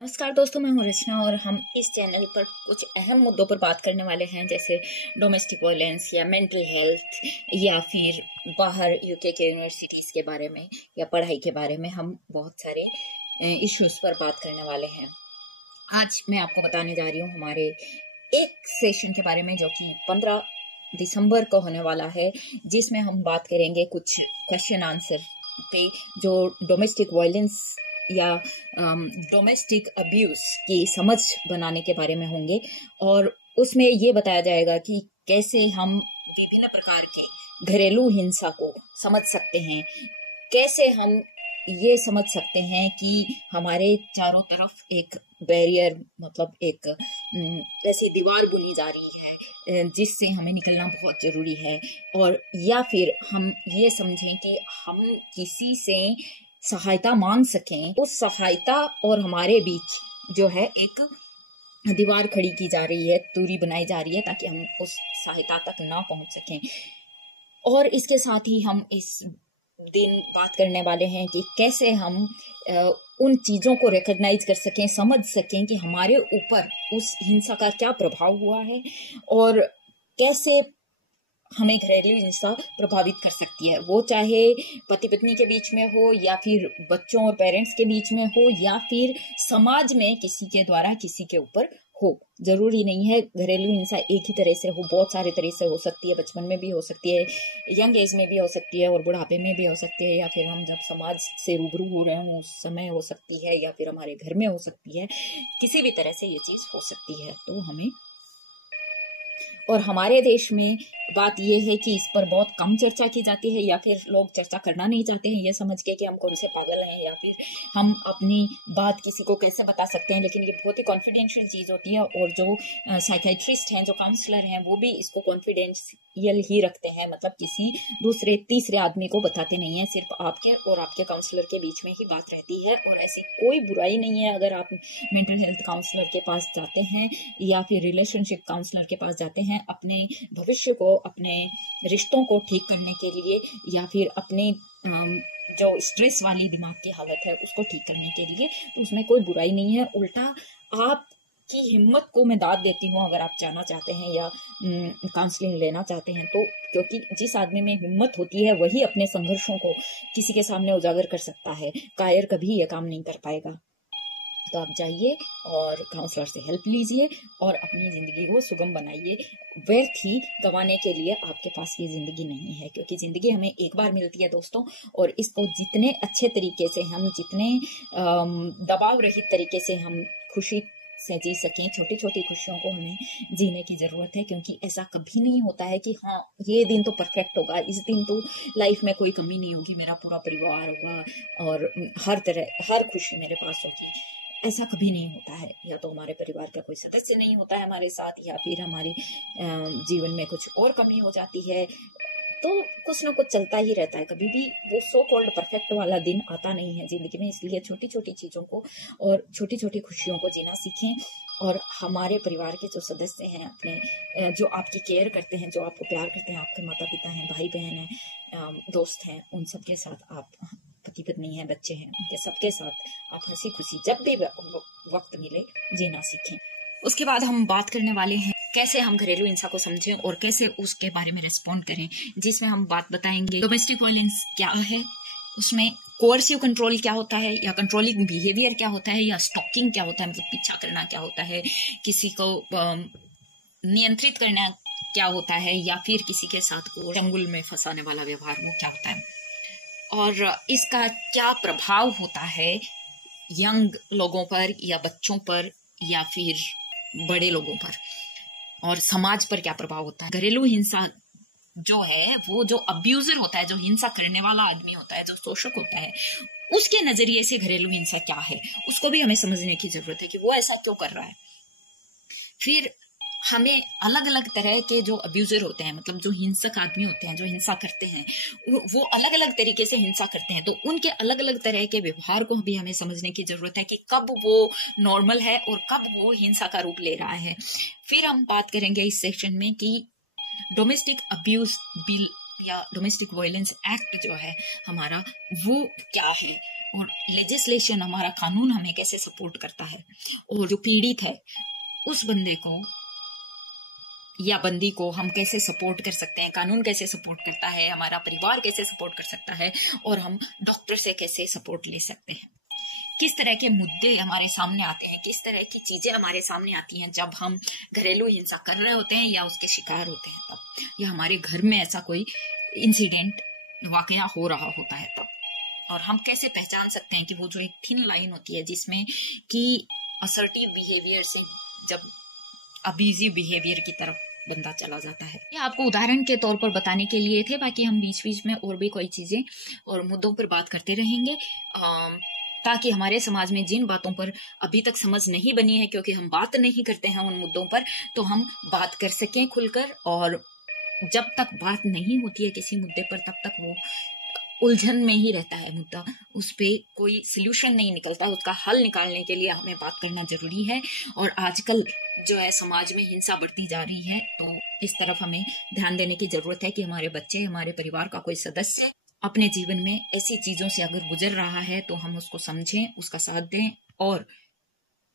नमस्कार दोस्तों, मैं हूं रचना और हम इस चैनल पर कुछ अहम मुद्दों पर बात करने वाले हैं, जैसे डोमेस्टिक वायलेंस या मेंटल हेल्थ या फिर बाहर यूके के यूनिवर्सिटीज़ के बारे में या पढ़ाई के बारे में हम बहुत सारे इश्यूज पर बात करने वाले हैं। आज मैं आपको बताने जा रही हूँ हमारे एक सेशन के बारे में जो कि 15 दिसंबर को होने वाला है, जिसमें हम बात करेंगे कुछ क्वेश्चन आंसर पे जो डोमेस्टिक वायलेंस या डोमेस्टिक अब्यूज की समझ बनाने के बारे में होंगे। और उसमें ये बताया जाएगा कि कैसे हम विभिन्न प्रकार के घरेलू हिंसा को समझ सकते हैं, कैसे हम ये समझ सकते हैं कि हमारे चारों तरफ एक बैरियर मतलब एक ऐसी दीवार बुनी जा रही है जिससे हमें निकलना बहुत जरूरी है। और या फिर हम ये समझें कि हम किसी से सहायता मांग सकें, उस सहायता और हमारे बीच जो है एक दीवार खड़ी की जा रही है, दूरी बनाई जा रही है ताकि हम उस सहायता तक ना पहुंच सकें। और इसके साथ ही हम इस दिन बात करने वाले हैं कि कैसे हम उन चीजों को रिकॉग्नाइज कर सकें, समझ सकें कि हमारे ऊपर उस हिंसा का क्या प्रभाव हुआ है और कैसे हमें घरेलू हिंसा प्रभावित कर सकती है। वो चाहे पति पत्नी के बीच में हो या फिर बच्चों और पेरेंट्स के बीच में हो या फिर समाज में किसी के द्वारा किसी के ऊपर हो। जरूरी नहीं है घरेलू हिंसा एक ही तरह से हो, बहुत सारे तरह से हो सकती है। बचपन में भी हो सकती है, यंग एज में भी हो सकती है और बुढ़ापे में भी हो सकती है, या फिर हम जब समाज से रूबरू हो रहे हों उस समय हो सकती है, या फिर हमारे घर में हो सकती है। किसी भी तरह से ये चीज हो सकती है। तो हमें और हमारे देश में बात यह है कि इस पर बहुत कम चर्चा की जाती है, या फिर लोग चर्चा करना नहीं चाहते हैं, ये समझ के कि हम कौन से पागल हैं या फिर हम अपनी बात किसी को कैसे बता सकते हैं। लेकिन ये बहुत ही कॉन्फिडेंशियल चीज होती है और जो साइकेट्रिस्ट हैं, जो काउंसलर हैं, वो भी इसको कॉन्फिडेंशियल ही रखते हैं। मतलब किसी दूसरे तीसरे आदमी को बताते नहीं है, सिर्फ आपके और आपके काउंसलर के बीच में ही बात रहती है। और ऐसी कोई बुराई नहीं है अगर आप मेंटल हेल्थ काउंसलर के पास जाते हैं या फिर रिलेशनशिप काउंसलर के पास जाते हैं अपने भविष्य को, अपने रिश्तों को ठीक करने के लिए, या फिर अपने जो स्ट्रेस वाली दिमाग की हालत है उसको ठीक करने के लिए। तो उसमें कोई बुराई नहीं है। उल्टा आपकी हिम्मत को मैं दाद देती हूँ अगर आप जाना चाहते हैं या काउंसलिंग लेना चाहते हैं तो, क्योंकि जिस आदमी में हिम्मत होती है वही अपने संघर्षों को किसी के सामने उजागर कर सकता है। कायर कभी यह काम नहीं कर पाएगा। तो आप जाइए और काउंसलर से हेल्प लीजिए और अपनी जिंदगी को सुगम बनाइए। व्यर्थ ही गंवाने के लिए आपके पास ये जिंदगी नहीं है, क्योंकि जिंदगी हमें एक बार मिलती है दोस्तों। और इसको जितने अच्छे तरीके से हम, जितने दबाव रहित तरीके से हम खुशी से जी सकें, छोटी छोटी खुशियों को हमें जीने की जरूरत है। क्योंकि ऐसा कभी नहीं होता है कि हाँ ये दिन तो परफेक्ट होगा, इस दिन तो लाइफ में कोई कमी नहीं होगी, मेरा पूरा परिवार होगा और हर तरह हर खुशी मेरे पास होगी। ऐसा कभी नहीं होता है। या तो हमारे परिवार का कोई सदस्य नहीं होता है हमारे साथ, या फिर हमारी जीवन में कुछ और कमी हो जाती है। तो कुछ ना कुछ चलता ही रहता है। कभी भी वो सो कॉल्ड परफेक्ट वाला दिन आता नहीं है जिंदगी में। इसलिए छोटी छोटी चीजों को और छोटी छोटी खुशियों को जीना सीखें। और हमारे परिवार के जो सदस्य हैं, अपने जो आपकी केयर करते हैं, जो आपको प्यार करते हैं, आपके माता पिता हैं, भाई बहन हैं, दोस्त हैं, उन सबके साथ आप, पति पत्नी है, बच्चे हैं, उनके सबके साथ आप हंसी खुशी जब भी वक्त मिले जीना सीखें। उसके बाद हम बात करने वाले हैं कैसे हम घरेलू हिंसा को समझें और कैसे उसके बारे में रिस्पॉन्ड करें, जिसमें हम बात बताएंगे डोमेस्टिक वायलेंस क्या है, उसमें कोर्सिव कंट्रोल क्या होता है, या कंट्रोलिंग बिहेवियर क्या होता है, या स्टॉकिंग क्या होता है, मतलब पीछा करना क्या होता है, किसी को नियंत्रित करना क्या होता है, या फिर किसी के साथ को चंगुल में फंसाने वाला व्यवहार वो क्या होता है, और इसका क्या प्रभाव होता है यंग लोगों पर या बच्चों पर या फिर बड़े लोगों पर, और समाज पर क्या प्रभाव होता है। घरेलू हिंसा जो है, वो जो अब्यूजर होता है, जो हिंसा करने वाला आदमी होता है, जो शोषक होता है, उसके नजरिए से घरेलू हिंसा क्या है उसको भी हमें समझने की जरूरत है कि वो ऐसा क्यों कर रहा है। फिर हमें अलग अलग तरह के जो अब्यूजर होते हैं, मतलब जो हिंसक आदमी होते हैं, जो हिंसा करते हैं, वो अलग अलग तरीके से हिंसा करते हैं। तो उनके अलग अलग तरह के व्यवहार को भी हमें समझने की जरूरत है कि कब वो नॉर्मल है और कब वो हिंसा का रूप ले रहा है। फिर हम बात करेंगे इस सेक्शन में कि डोमेस्टिक अब्यूज बिल या डोमेस्टिक वायलेंस एक्ट जो है हमारा, वो क्या है, और लेजिस्लेशन, हमारा कानून हमें कैसे सपोर्ट करता है, और जो पीड़ित है उस बंदे को या बंदी को हम कैसे सपोर्ट कर सकते हैं, कानून कैसे सपोर्ट करता है, हमारा परिवार कैसे सपोर्ट कर सकता है, और हम डॉक्टर से कैसे सपोर्ट ले सकते हैं। किस तरह के मुद्दे हमारे सामने आते हैं, किस तरह की चीजें हमारे सामने आती हैं जब हम घरेलू हिंसा कर रहे होते हैं या उसके शिकार होते हैं तब, या हमारे घर में ऐसा कोई इंसिडेंट वाकया हो रहा होता है तब। और हम कैसे पहचान सकते हैं कि वो जो एक थिन लाइन होती है जिसमें कि असर्टिव बिहेवियर से जब अब्यूजिव बिहेवियर की तरफ बंदा चला जाता है। ये आपको उदाहरण के तौर पर बताने के लिए थे, बाकी हम बीच बीच में और भी कोई चीजें और मुद्दों पर बात करते रहेंगे, ताकि हमारे समाज में जिन बातों पर अभी तक समझ नहीं बनी है, क्योंकि हम बात नहीं करते हैं उन मुद्दों पर, तो हम बात कर सकें खुलकर। और जब तक बात नहीं होती है किसी मुद्दे पर, तब तक वो उलझन में ही रहता है मुद्दा, उस पे कोई सोल्यूशन नहीं निकलता। उसका हल निकालने के लिए हमें बात करना जरूरी है। और आजकल जो है समाज में हिंसा बढ़ती जा रही है, तो इस तरफ हमें ध्यान देने की जरूरत है कि हमारे बच्चे, हमारे परिवार का कोई सदस्य अपने जीवन में ऐसी चीजों से अगर गुजर रहा है तो हम उसको समझें, उसका साथ दें और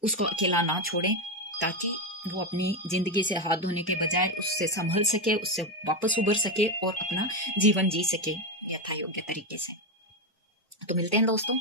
उसको अकेला ना छोड़ें, ताकि वो अपनी जिंदगी से हाथ धोने के बजाय उससे संभल सके, उससे वापस उबर सके और अपना जीवन जी सके यथा योग्य तरीके से। तो मिलते हैं दोस्तों।